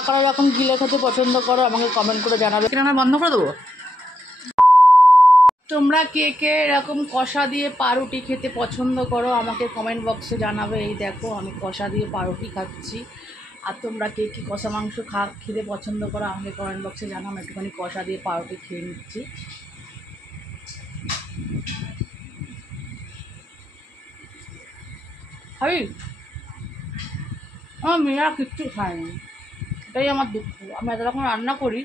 কারা যখন গিলে খেতে পছন্দ করো আমাকে কমেন্ট করে জানাবে। কিনা বন্ধ করে দেবো। তোমরা কে কে এরকম কষা দিয়ে পাউরুটি খেতে পছন্দ করো আমাকে কমেন্ট বক্সে জানাবে। এই দেখো আমি কষা দিয়ে পাউরুটি খাচ্ছি। আর তোমরা কে কী কষা মাংস খেতে পছন্দ করো আমাকে কমেন্ট বক্সে জানাও। একটুখানি কষা দিয়ে পাউরুটি খেয়ে নিচ্ছি। খাবি? আমার মেয়েরা কিচ্ছু খায়নি, এটাই আমার দুঃখ। আমি এত রকম রান্না করি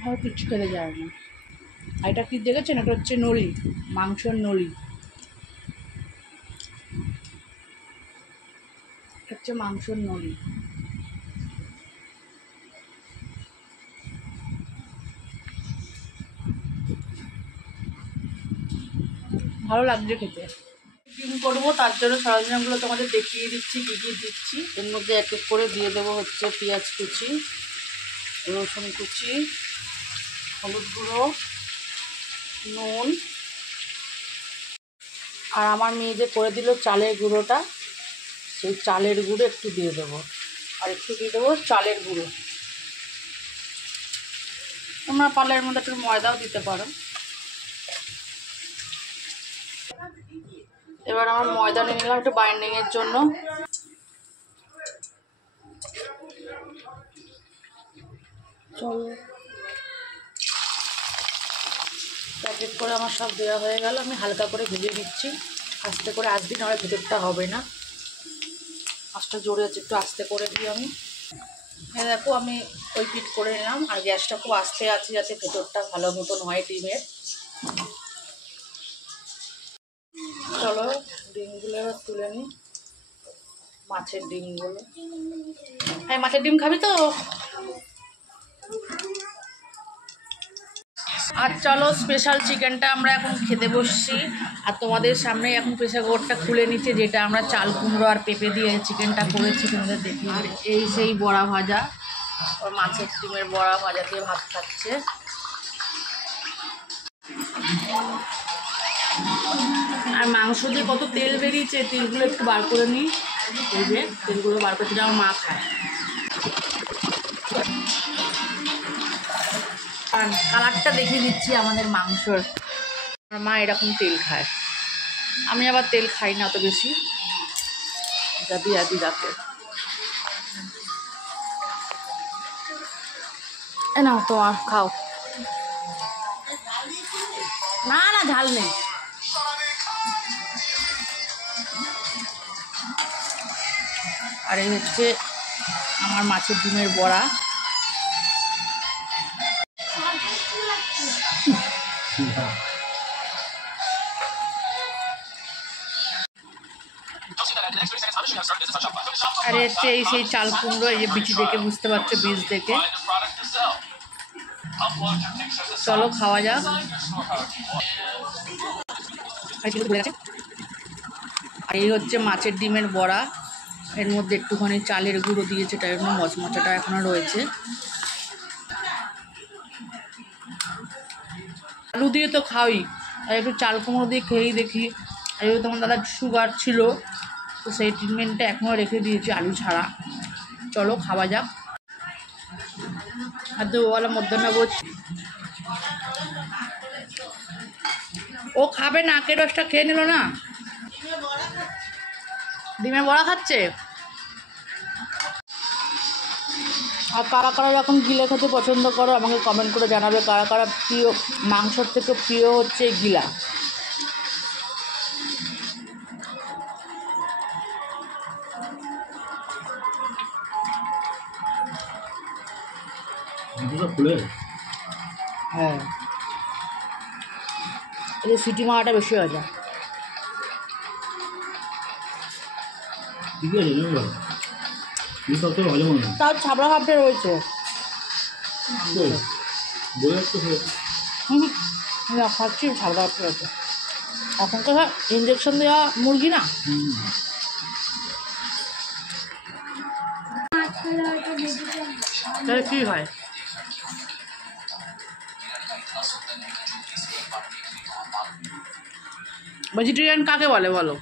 আমার কিচ্ছু খেতে যায় না। আর এটা কি দেখেছেন? এটা হচ্ছে নলি, মাংসর নলি। এটা হচ্ছে মাংসর নলি। ভালো লাগছে খেতে। ডিম করবো, তার জন্য সরঞ্জামগুলো তোমাদের দেখিয়ে দিচ্ছি কী কী দিচ্ছি। এর মধ্যে এক এক করে দিয়ে দেবো হচ্ছে পেঁয়াজ কুচি, রসুন কুচি, হলুদ গুঁড়ো, নুন, আর আমার মেয়ে যে করে দিল চালের গুঁড়োটা, সেই চালের গুঁড়ো একটু দিয়ে দেবো। আর একটু দিয়ে দেবো চালের গুঁড়ো। তোমরা পারলে এর মধ্যে একটু ময়দাও দিতে পারো। এবার আমার ময়দা নিয়ে নিলাম একটু বাইন্ডিংয়ের জন্য। চলো প্যাকেট করে আমার সব দেওয়া হয়ে গেল। আমি হালকা করে ভেজে নিচ্ছি, আস্তে করে আসবি, নাহলে ভেতরটা হবে না। আঁচটা জোরে আছে, একটু আস্তে করে দিই আমি। হ্যাঁ দেখো আমি ওই পিট করে নিলাম। আর গ্যাসটা খুব আস্তে আছে যাতে ভেতরটা ভালো মতন হয় ডিমের। চলো ডিমগুলো এবার তুলে নিই, মাছের ডিমগুলো। হ্যাঁ মাছের ডিম খাবি তো? আর চলো স্পেশাল চিকেনটা আমরা এখন খেতে বসছি। আর তোমাদের সামনে এখন প্রেসার কুকারটা খুলে নিচ্ছে, যেটা আমরা চাল কুমড়ো আর পেঁপে দিয়ে চিকেনটা করেছি তোমাদের দেখি। আর এই সেই বড়া ভাজা, ওর মাছের ডিমের বড়া ভাজা দিয়ে ভাত খাচ্ছে। আর মাংস দিয়ে কত তেল বেরিয়েছে, তেলগুলো একটু বার করে নিই। এই যে তেলগুলো বার করতে আমার মা খায়। আর কালারটা দেখিয়ে দিচ্ছি আমাদের মাংসর। আমার মা এরকম তেল খায়, আমি আবার তেল খাই না অত বেশি। যাবি আদি যাকে না তোমার খাও। না না ঝাল নেই। আর এই হচ্ছে আমার মাছের ডিমের বড়া। আর হচ্ছে এই সেই চাল কুমড়ো, এই যে বিচি দেখে বুঝতে পারছো, বীজ দেখে। চলো খাওয়া যাক। আর এই হচ্ছে মাছের ডিমের বড়া, এর মধ্যে একটুখানি চালের গুঁড়ো দিয়েছে, তাই জন্য মচমচাটা এখনো রয়েছে। আলু দিয়ে তো খাওয়াই, আর একটু চাল কুমড়ো দিয়ে খেয়েই দেখি। আর তোমার দাদার সুগার ছিল, তো সেই ট্রিটমেন্টটা এখনও রেখে দিয়েছি আলু ছাড়া। চলো খাওয়া যাক। আর দুবেলা মধ্যাহ্নভোজ ও খাবে না, কে রসটা খেয়ে নিল না। ডিমের বড়া খাচ্ছে। আর কারা কারা যখন গিলে খেতে পছন্দ করো আমাকে কমেন্ট করে জানাবে। কারা কারা প্রিয়, মাংসর থেকে প্রিয় হচ্ছে গিলা। হ্যাঁ এই সিটি মারাটা বেশি হয়ে যায়। তাও ছাবড়া ভাবটা রয়েছে। খাচ্ছি ছাবড়া ভাবটা রয়েছে। এখনকার ইঞ্জেকশন দেওয়া মুরগি না। তাহলে কী হয়? ভেজিটেরিয়ান কাকে বলে বলো?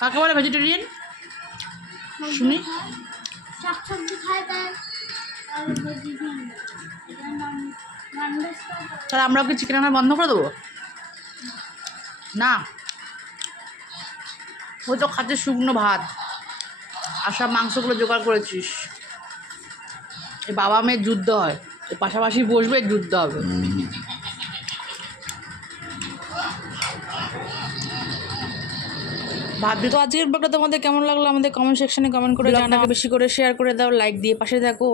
কাকে বলে ভেজিটেরিয়ান শুনি? তাহলে আমরাও কি চিকেন আনা বন্ধ করে দেবো? না, ওই তো খাচ্ছে শুকনো ভাত আর সব মাংসগুলো জোগাড় করেছিস। এই বাবা মেয়ের যুদ্ধ হয়, এই পাশাপাশি বসবে, যুদ্ধ হবে। ভাবছি তো আজকের ব্লগটা তোমাদের কেমন লাগলো আমাদের কমেন্ট সেকশনে কমেন্ট করে জানাও, বেশি করে শেয়ার করে দাও, লাইক দিয়ে পাশে থাকো।